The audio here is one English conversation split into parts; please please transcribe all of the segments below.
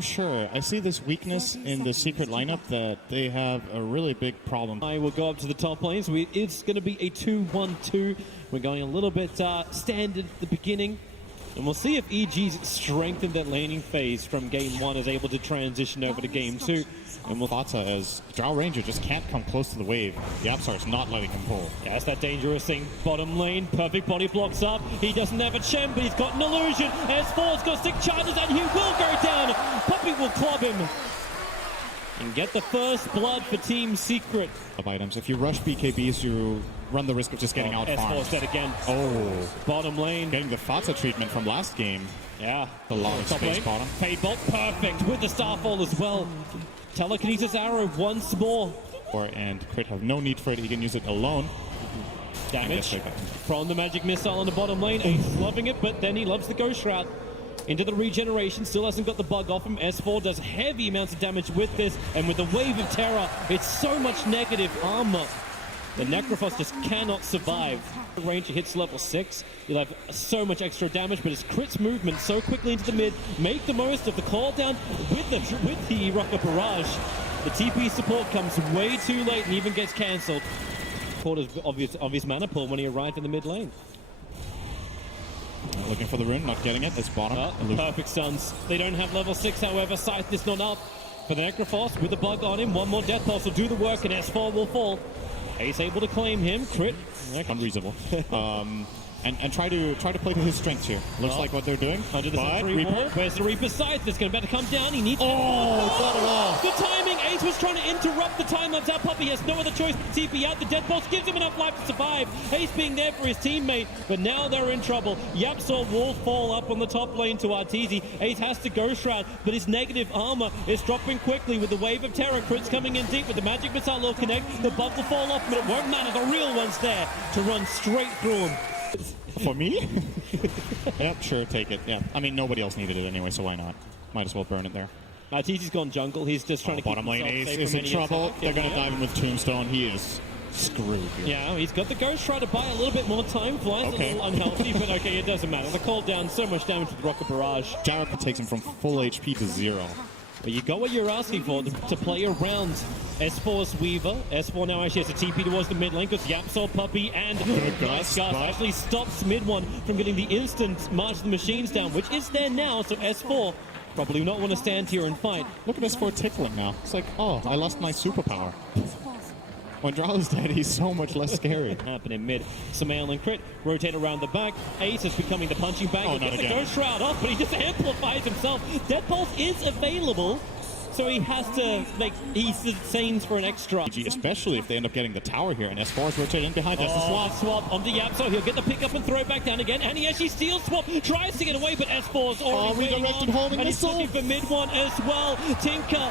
so sure. I see this weakness in the secret lineup that they have a really big problem. I will go up to the top lane, so it's going to be a 2-1-2. We're going a little bit standard at the beginning. And we'll see if EG's strength in that laning phase from game 1 is able to transition over to game 2. And Mufasa, as Drow Ranger, just can't come close to the wave. The Yapsar is not letting him pull. Yeah, that's that dangerous thing. Bottom lane, perfect body blocks up. He doesn't have a Chen, but he's got an illusion. S4's got 6 charges, and he will go down. Puppey will club him. And get the first blood for Team Secret. Of items. If you rush BKBs, you run the risk of just getting out farmed. S4's dead again. Oh. Bottom lane. Getting the Fatsa treatment from last game. Yeah. The long Top space lane. bottom. Fade Bolt, perfect with the Starfall as well. Telekinesis arrow once more. And Crit have no need for it. He can use it alone. Damage from the magic missile on the bottom lane. Ace loving it, but then he loves the Ghost Shroud. Into the regeneration, still hasn't got the bug off him. S4 does heavy amounts of damage with this, and with the Wave of Terror, it's so much negative armor. The Necrophos just cannot survive. The Ranger hits level 6. He'll have so much extra damage, but his Crit's movement so quickly into the mid. Make the most of the call down with the Rocket Barrage. The TP support comes way too late and even gets cancelled. Caught his obvious mana pull when he arrived in the mid lane. Looking for the rune, not getting it. It's bottom. Perfect stuns. They don't have level 6, however. Scythe is not up for the Necrophos with the bug on him. One more Death Pulse will do the work, and S4 will fall. Ace able to claim him. Crit. Unreasonable. And try to play to his strengths here. Looks like what they're doing. Under the Sentry wall. Where's the Reaper's Scythe? It's going to come down. He needs got it all. The timing. Ace was trying to interrupt the time lapse out. Puppey has no other choice but TP out. The Death Pulse gives him enough life to survive. Ace being there for his teammate, but now they're in trouble. Yapsor will fall up on the top lane to Arteezy. Ace has to Ghost Shroud, but his negative armor is dropping quickly with the Wave of Terror. Crit's coming in deep with the magic missile will connect. The bug will fall off, but it won't matter. The real one's there to run straight through him. For me? Yeah, sure, take it. Yeah, I mean, nobody else needed it anyway, so why not? Might as well burn it there. Arteezy's gone jungle. He's just trying to keep bottom lane himself is in trouble. They're going to dive in with Tombstone. He is screwed here. Yeah, he's got the Ghost Shroud to buy a little bit more time. Fly's a little unhealthy, but okay, it doesn't matter. The call down, so much damage with the Rocket Barrage. Jarrett takes him from full HP to 0. But you got what you're asking for to play around S4's Weaver. S4 now actually has a TP towards the mid lane because Yapsor, Puppey, and Gus actually stops mid one from getting the instant March of the Machines down, which is there now, so S4 probably not want to stand here and fight. Look at S4 tickling now. It's like, oh, I lost my superpower. When Drow is dead, he's so much less scary. Happening mid. Samael and Crit rotate around the back. Ace is becoming the punching bag. He gets the Ghost Shroud off, but he just amplifies himself. Death Pulse is available, so he has to make scenes for an extra. Especially if they end up getting the tower here, and S4 is rotating behind. That's the swap onto Yapsor. He'll get the pick up and throw it back down again, and he actually steals swap. Tries to get away, but S4's already redirected homing and he's looking for mid one as well. Tinker.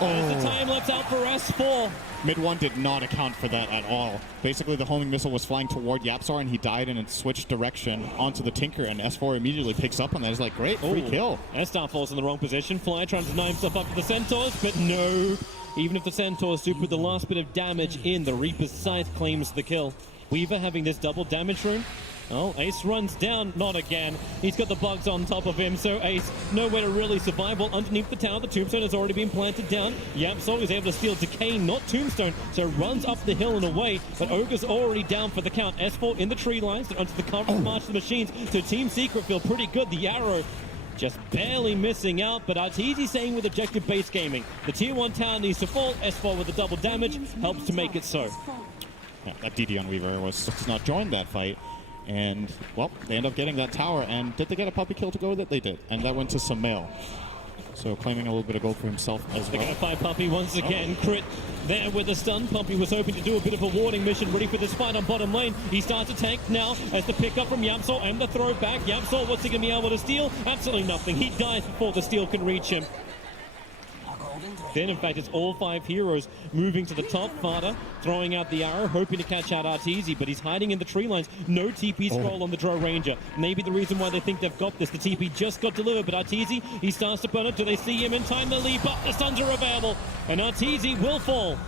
There's the time lapse out for S4. Mid 1 did not account for that at all. Basically, the homing missile was flying toward Yapsor, and he died and it switched direction onto the Tinker, and S4 immediately picks up on that. It's like, great, free kill. S-Star falls in the wrong position. Fly trying to deny himself up to the Centaurs, but no. Even if the Centaurs do put the last bit of damage in, the Reaper's Scythe claims the kill. Weaver having this double damage rune. Oh, Ace runs down, not again. He's got the bugs on top of him, so Ace nowhere to really survive. Well, underneath the tower, the Tombstone has already been planted down. Yapsor is able to steal Decay, not Tombstone, so runs up the hill and away, but Ogre's already down for the count. S4 in the tree lines, onto the cover of March of the Machines, so Team Secret feel pretty good. The arrow just barely missing out, but Arteezy saying with objective-based gaming, the Tier 1 tower needs to fall. S4 with the double damage helps to make it so. Yeah, that DD on Weaver does not join that fight. And, well, they end up getting that tower. And did they get a puppy kill to go with it? They did. And that went to Samael. So claiming a little bit of gold for himself as well. They're going to find Puppey once again. Crit there with the stun. Puppey was hoping to do a bit of a warding mission, ready for this fight on bottom lane. He starts to tank now as the pickup from Yapsor and the throw back. Yapsor, what's he going to be able to steal? Absolutely nothing. He dies before the steal can reach him. Then, in fact, it's all 5 heroes moving to the top. Fada throwing out the arrow, hoping to catch out Arteezy, but he's hiding in the tree lines. No TP scroll on the Drow Ranger. Maybe the reason why they think they've got this. The TP just got delivered, but Arteezy, he starts to burn it. Do they see him in time to leap up? The stuns are available, and Arteezy will fall.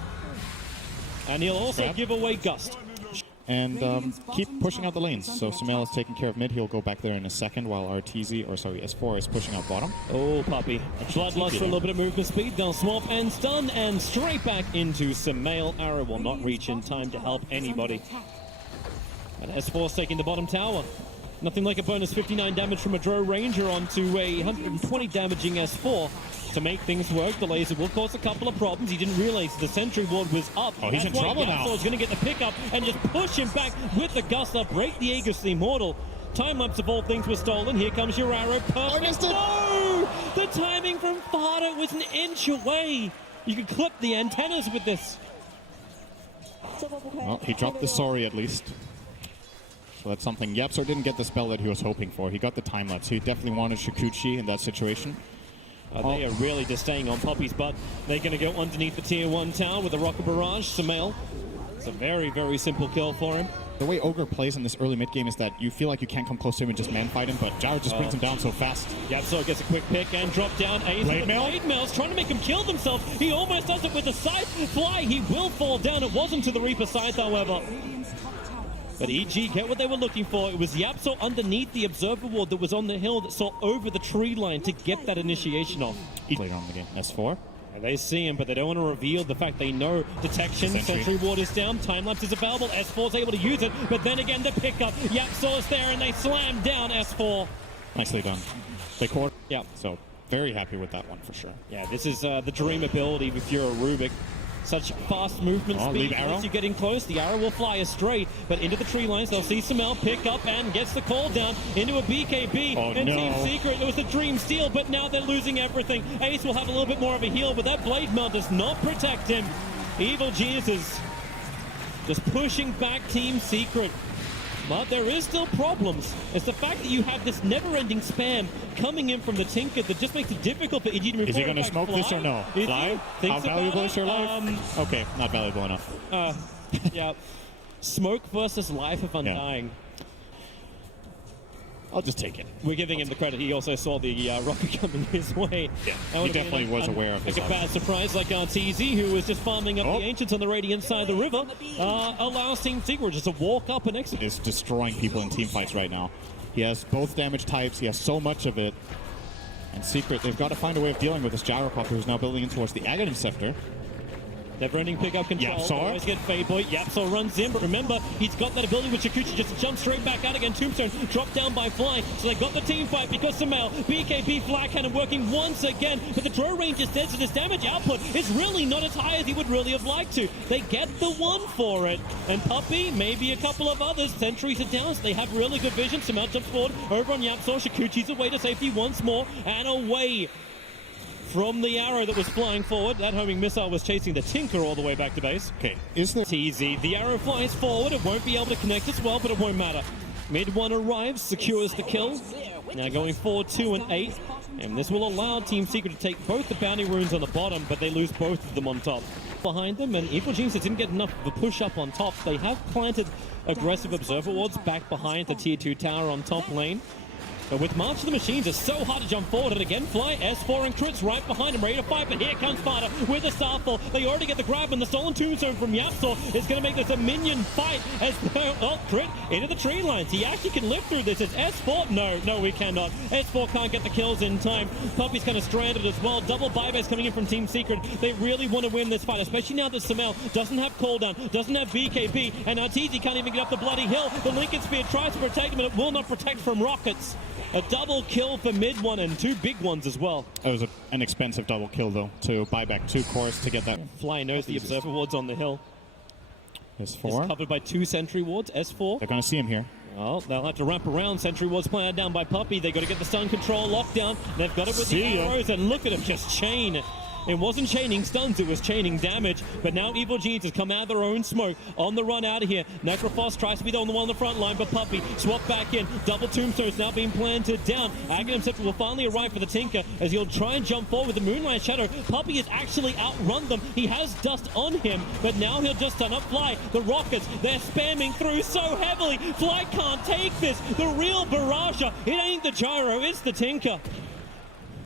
And he'll also give away Gust. and keep pushing out the lanes. So Sumail is taking care of mid. He'll go back there in a second while S4 is pushing out bottom. Oh, Puppey. Bloodlust for a little bit of movement speed. They'll swap and stun and straight back into Sumail. Arrow will not reach in time to help anybody. And S4's taking the bottom tower. Nothing like a bonus 59 damage from a Drow Ranger onto a 120 damaging S4 to make things work. The laser will cause a couple of problems. He didn't realize the sentry ward was up. Oh, he's in trouble now. So he's going to get the pickup and just push him back with the gust up, break the Aegis the Immortal. Time-lapse of all things was stolen. Here comes your arrow. Perfect. No! The timing from Fado was an inch away. You can clip the antennas with this. Well, he dropped the sorry at least. So that's something. Yapzor didn't get the spell that he was hoping for. He got the time-lapse. He definitely wanted Shukuchi in that situation. They are really just staying on Puppey's butt. They're going to go underneath the tier 1 tower with a rocket barrage. Sumail. It's a very, very simple kill for him. The way Ogre plays in this early mid game is that you feel like you can't come close to him and just man-fight him, but Jared just brings him down so fast. Yapzor gets a quick pick and drop down. Blade Mail's trying to make him kill himself. He almost does it with the scythe fly. He will fall down. It wasn't to the Reaper scythe, however. But EG get what they were looking for. It was Yapzor underneath the observer ward that was on the hill that saw over the tree line to get that initiation off. Later on in the game, S4. And they see him, but they don't want to reveal the fact they know detection. Sentry ward is down. Time-lapse is available. S4's able to use it, but then again the pickup. Yapzor's there, and they slam down S4. Nicely done. They caught. Yeah. So very happy with that one for sure. Yeah, this is the dream ability with your Rubik. Such fast movement speed. Once you're getting close, the arrow will fly straight, but into the tree lines, they'll see Sumail pick up and gets the call down into a BKB. And Team Secret, it was a dream steal, but now they're losing everything. Ace will have a little bit more of a heal, but that blade mount does not protect him. Evil Geniuses just pushing back Team Secret. But there is still problems. It's the fact that you have this never-ending spam coming in from the Tinker that just makes it difficult for EG to move forward. Is he going to smoke this or no? Fly? How valuable is your life? Okay, not valuable enough. Yeah. Smoke versus life of Undying. Yeah. I'll just take it. We're giving him the credit. He also saw the rocket coming his way. Yeah, he definitely was aware of his like a bad surprise, like TZ, who was just farming up the Ancients on the Radiant side of the river, allows Team Secret just to walk up and exit. Is destroying people in team fights right now. He has both damage types. He has so much of it. And Secret, they've got to find a way of dealing with this Gyrocopter who's now building in towards the Aghanim Scepter. Never-ending pickup control. Yapzor. Always get Fade Boy. Yapzor runs in, but remember, he's got that ability with Shukuchi just to jump straight back out again. Tombstone dropped down by Fly, so they got the team fight because Sumail, BKB Flag Cannon working once again, but the Drow Ranger's dead, so his damage output is really not as high as he would really have liked to. They get the one for it, and Puppey, maybe a couple of others. Sentries are down, so they have really good vision. Sumail jumps forward over on Yapzor. Shukuchi's away to safety once more, and away from the arrow that was flying forward. That homing missile was chasing the Tinker all the way back to base. Okay, is there... TZ, the arrow flies forward. It won't be able to connect as well, but it won't matter. Mid one arrives, secures the kill. Now going forward 2 and 8. And this will allow Team Secret to take both the bounty runes on the bottom, but they lose both of them on top. Behind them, and Evil Geniuses didn't get enough of a push up on top. They have planted aggressive observer wards back behind the tier 2 tower on top lane. But with March of the Machines, it's so hard to jump forward. And again, Fly, S4 and Crits right behind him, ready to fight. But here comes Fada with the Starfall. They already get the grab, and the stolen Tombstone from Yapzor is going to make this a minion fight. As Crit into the tree lines. He actually can live through this. As S4, no, we cannot. S4 can't get the kills in time. Puppey's kind of stranded as well. Double buybacks coming in from Team Secret. They really want to win this fight, especially now that Sumail doesn't have cooldown, doesn't have BKB, and now TZ can't even get up the bloody hill. The Lincoln Spear tries to protect him, and it will not protect from rockets. A double kill for mid one and 2 big ones as well. It was an expensive double kill, though, to buy back 2 cores to get that. Fly knows the observer wards on the hill. S4. It's covered by 2 sentry wards. S4. They're going to see him here. Well, they'll have to wrap around. Sentry wards planted down by Puppey. They got to get the stun control locked down. They've got it with the arrows, and look at him just chain. It wasn't chaining stuns, it was chaining damage. But now Evil Geniuses come out of their own smoke on the run out of here. Necrophos tries to be the only one on the front line, but Puppey swap back in. Double Tombstones now being planted down. Aghanim Scepter will finally arrive for the Tinker as he'll try and jump forward with the Moonlight Shadow. Puppey has actually outrun them. He has dust on him, but now he'll just stun up Fly. The Rockets, they're spamming through so heavily. Fly can't take this. The real Barrage. It ain't the Gyro, it's the Tinker.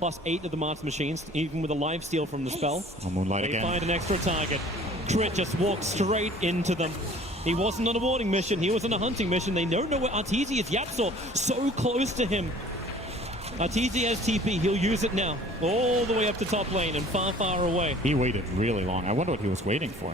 Plus 8 of the Mars Machines, even with a live steal from the spell. Moonlight they again. Find an extra target. Crit just walks straight into them. He wasn't on a warning mission, he was on a hunting mission. They don't know where Arteezy is. Yapsor so close to him. Arteezy has TP, he'll use it now. All the way up to top lane and far, far away. He waited really long. I wonder what he was waiting for.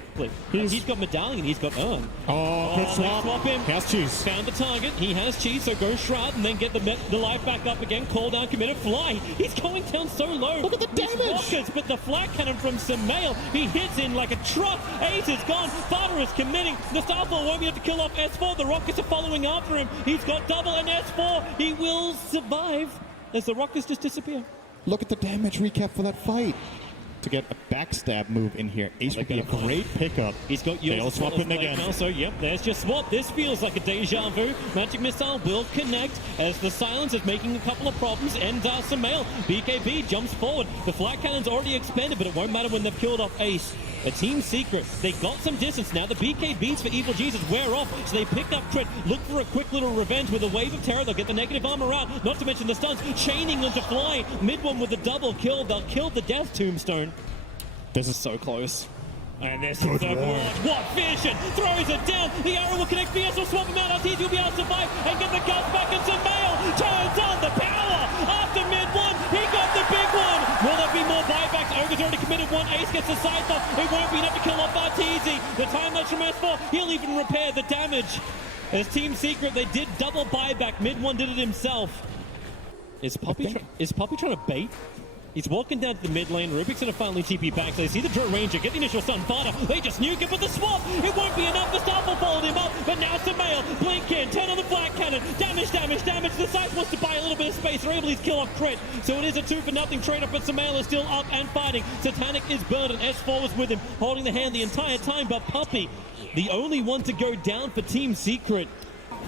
He's got Medallion, he's got Urn. Oh, good swap. Swap him. He has cheese. Found the target, he has cheese, so go Shroud and then get the life back up again. Call down, committed, fly. He's going down so low. Look at the damage. Rockets, but the flat cannon from Samael, he hits in like a truck. Ace is gone, Fada is committing. The Starfall won't be able to kill off S4. The Rockets are following after him. He's got double and S4. He will survive as the Rockets just disappear. Look at the damage recap for that fight. To get a backstab move in here, Ace would be a great pickup. He's got They'll yours swap him again. Now, so yep, there's just swap. This feels like a deja vu. Magic Missile will connect as the silence is making a couple of problems. And Samael, BKB jumps forward. The flat cannon's already expanded, but it won't matter when they've killed off Ace. A team secret. They got some distance now. The BKBs for Evil Jesus wear off, so they pick up Crit. Look for a quick little revenge with a wave of terror. They'll get the negative armor out. Not to mention the stuns, chaining them to fly. Mid one with a double kill. They'll kill the Death Tombstone. This is so close. And this is the world. What vision! Throws it down. The arrow will connect. VS will swap him out. Arteezy will be able to survive and get the guts back. And Samael turns on the power. After mid one, he got the big one. Will there be more buybacks? Ogre's already committed one. Ace gets the side thought. It won't be enough to kill off Arteezy. The time lapse from S4. He'll even repair the damage. As Team Secret, they did double buyback. Mid one did it himself. Is Puppy trying to bait? He's walking down to the mid lane. Rubik's gonna finally TP back. So they see the Draw Ranger, get the initial stun. Fada, they just nuke it with the swap. It won't be enough. The Starfall followed him up, but now Samael, blink in, 10 on the flat cannon. Damage, damage, damage. The side wants to buy a little bit of space. They're able to kill off Crit. So it is a 2-for-0 trade-off, but Samael is still up and fighting. Satanic is burned, and S4 was with him, holding the hand the entire time. But Puppy, the only one to go down for Team Secret,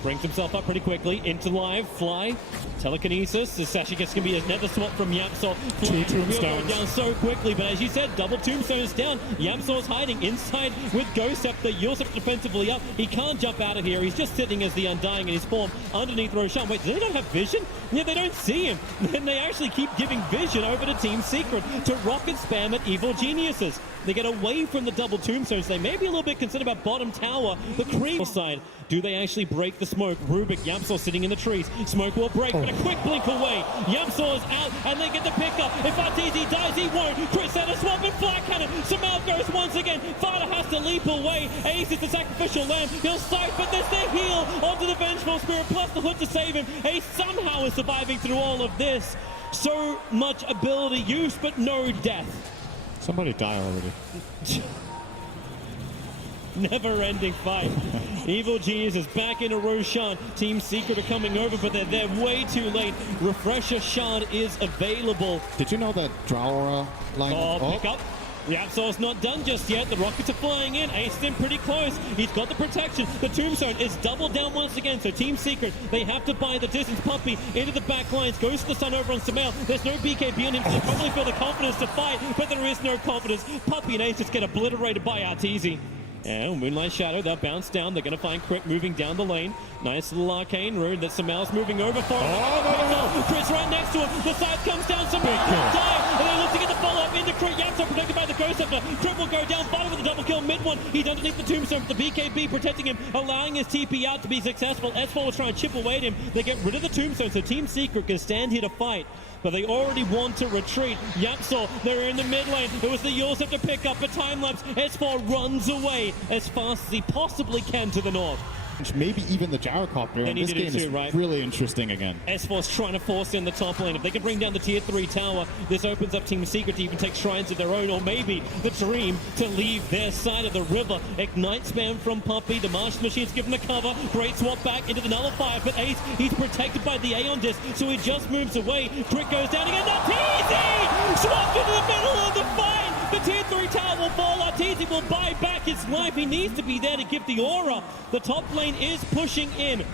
brings himself up pretty quickly into live fly telekinesis. This actually gets gonna be another swap from Yapsor. Two tombstones down so quickly, but as you said, double tombstones down. Yapsor's hiding inside with Ghost Scepter. Yosef defensively up. He can't jump out of here. He's just sitting as the Undying in his form underneath Roshan. Wait, do they not have vision? Yeah, they don't see him. Then they actually keep giving vision over to Team Secret to rocket spam at Evil Geniuses. They get away from the double tombstones. They may be a little bit concerned about bottom tower. The creep side. Do they actually break the smoke? Rubik, Yapsor sitting in the trees. Smoke will break, but a quick blink away. Yapsor's out, and they get the pickup. If Arteezy dies, he won't. Chris had a swap and flat cannon. Samael goes once again. Fada has to leap away. Ace is the sacrificial lamb. He'll sight, but there's the heal onto the Vengeful Spirit, plus the hood to save him. Ace somehow is surviving through all of this. So much ability use, but no death. Somebody die already. Never-ending fight. Evil Genius is back into Roshan. Team Secret are coming over, but they're there way too late. Refresher Shard is available. Did you know that Draura line? Pick up. Yapsor's not done just yet. The Rockets are flying in. Ace is in pretty close. He's got the protection. The Tombstone is doubled down once again. So Team Secret, they have to buy the distance. Puppy into the back lines. Goes to the stun over on Samael. There's no BKB on him, so they probably feel the confidence to fight, but there is no confidence. Puppy and Ace just get obliterated by Arteezy. And Moonlight Shadow, they'll bounce down. They're going to find Crit moving down the lane. Nice little arcane rune that Samael's moving over for. Crit's right next to him. The side comes down. Samael will die. And they look to get the follow-up into Crit. Yapsor protected by the Ghost Scepter. Crit will go down. Fighting with a double kill. Mid one. He's underneath the tombstone. The BKB protecting him, allowing his TP out to be successful. S4 was trying to chip away at him. They get rid of the tombstone, so Team Secret can stand here to fight. But they already want to retreat. Yapsor, they're in the mid lane. It was the Yosef to pick up a time lapse. S4 runs away as fast as he possibly can to the north. Maybe even the gyrocopter. And this game is really interesting again. S4's trying to force in the top lane. If they can bring down the tier 3 tower, this opens up Team Secret to even take shrines of their own, or maybe the dream to leave their side of the river. Ignite spam from Puppy. The Martian Machine's given the cover. Great swap back into the nullifier, but Ace, he's protected by the Aeon Disc, so he just moves away. Crit goes down again. Arteezy! Swapped into the middle of the fight! The tier 3 tower will fall. Arteezy will buy back his life. He needs to be there to give the aura. The top lane is pushing in.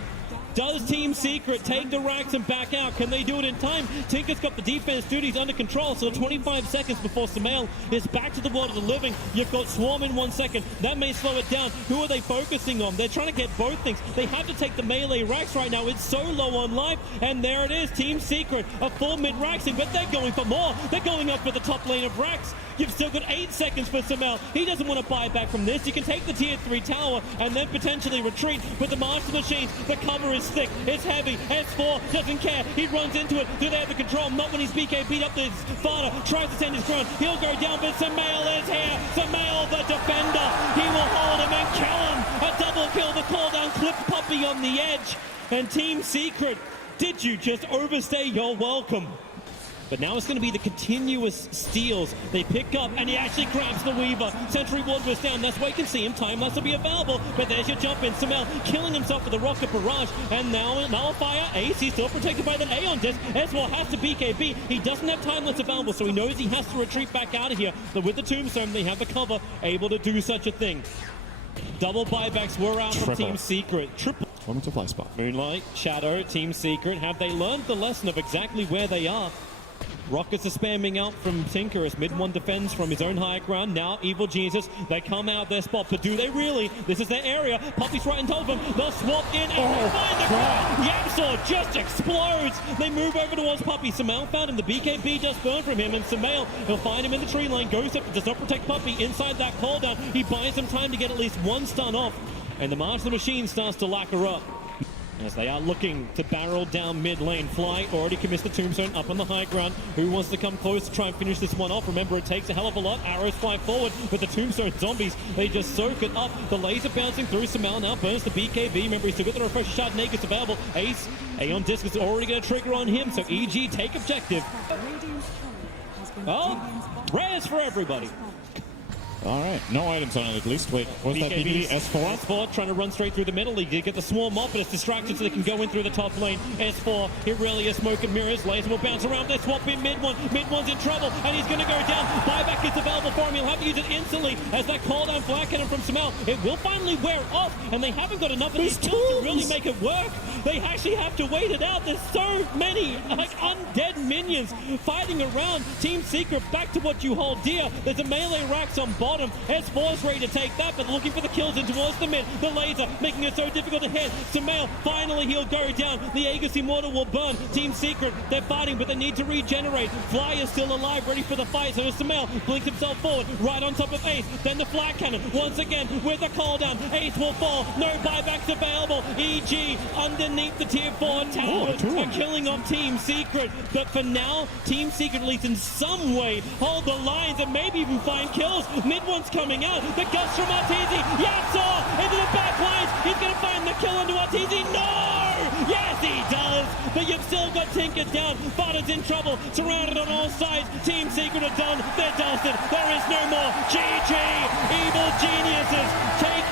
Does Team Secret take the racks and back out? Can they do it in time? Tinker's got the defense duties under control, so 25 seconds before Samael is back to the world of the living. You've got Swarm in 1 second. That may slow it down. Who are they focusing on? They're trying to get both things. They have to take the melee racks right now. It's so low on life, and there it is. Team Secret, a full mid-raxing, but they're going for more. They're going up for the top lane of racks. You've still got 8 seconds for Samael. He doesn't want to buy back from this. You can take the tier 3 tower and then potentially retreat. With the Master Machines, the cover is thick. It's heavy. S4 doesn't care. He runs into it. Do they have the control? Not when he's BK beat up this father. Tries to send his ground. He'll go down, but Samael is here. Samael, the defender. He will hold him and kill him. A double kill. The call down clipped Puppey on the edge. And Team Secret, did you just overstay your welcome? But now it's going to be the continuous steals. They pick up, and he actually grabs the Weaver. Sentry Ward was down. That's why you can see him. Time less will be available. But there's your jump in. Samael killing himself with the Rocket Barrage. And now Nullifier. Ace, he's still protected by the Aeon Disc. S4 has to BKB. He doesn't have time less available, so he knows he has to retreat back out of here. But with the Tombstone, they have the cover, able to do such a thing. Double buybacks were out from Team Secret. Triple. Welcome to Fly Spot. Moonlight, Shadow, Team Secret. Have they learned the lesson of exactly where they are? Rockets are spamming out from Tinker as Mid One defends from his own high ground. Now Evil Geniuses, they come out their spot, but do they really? This is their area. Puppey's right in top of them. They'll swap in and find the ground. Yamsaw just explodes. They move over towards Puppey. Samael found him. The BKB just burned from him, and Samael, he'll find him in the tree line. Goes up, does not protect Puppey inside that cooldown. He buys some time to get at least one stun off, and the Master Machine starts to lacquer up. As they are looking to barrel down mid lane. Fly already commits the Tombstone up on the high ground. Who wants to come close to try and finish this one off? Remember, it takes a hell of a lot. Arrows fly forward, but the Tombstone zombies, they just soak it up. The laser bouncing through. Samael now burns the BKB. Remember, he's still got the Refresher Shard. Nagus available. Ace, Aeon Disc is already going to trigger on him, so EG take objective. Oh, rares for everybody. All right, no items on it at least. Wait, what's that PPD? S4? S4 trying to run straight through the middle. He did get the swarm off, but it's distracted so they can go in through the top lane. S4, here really is smoke and mirrors. Laser will bounce around. They swap in mid one. Mid one's in trouble, and he's going to go down. Buyback is available for him. He'll have to use it instantly as that call down flag cannon from Samael. It will finally wear off, and they haven't got enough of these tools to really make it work. They actually have to wait it out. There's so many like undead minions fighting around. Team Secret, back to what you hold dear. There's a melee racks on bottom. S4 is ready to take that, but looking for the kills in towards the mid. The laser making it so difficult to hit. Samael, finally he'll go down. The Aegis Immortal will burn. Team Secret, they're fighting, but they need to regenerate. Fly is still alive, ready for the fight. So Samael blinks himself forward, right on top of Ace. Then the flag cannon, once again, with a call down. Ace will fall. No buybacks available. EG underneath the tier 4 towers are killing off Team Secret. But for now, Team Secret, at least in some way, hold the lines and maybe even find kills. Mid one's coming out. The gust from Arteezy. Yatso into the back lines. He's going to find the kill onto Arteezy. No! Yes, he does. But you've still got Tinker down. Fodder's in trouble. Surrounded on all sides. Team Secret are done. They're dusted. There is no more. GG. Evil Geniuses take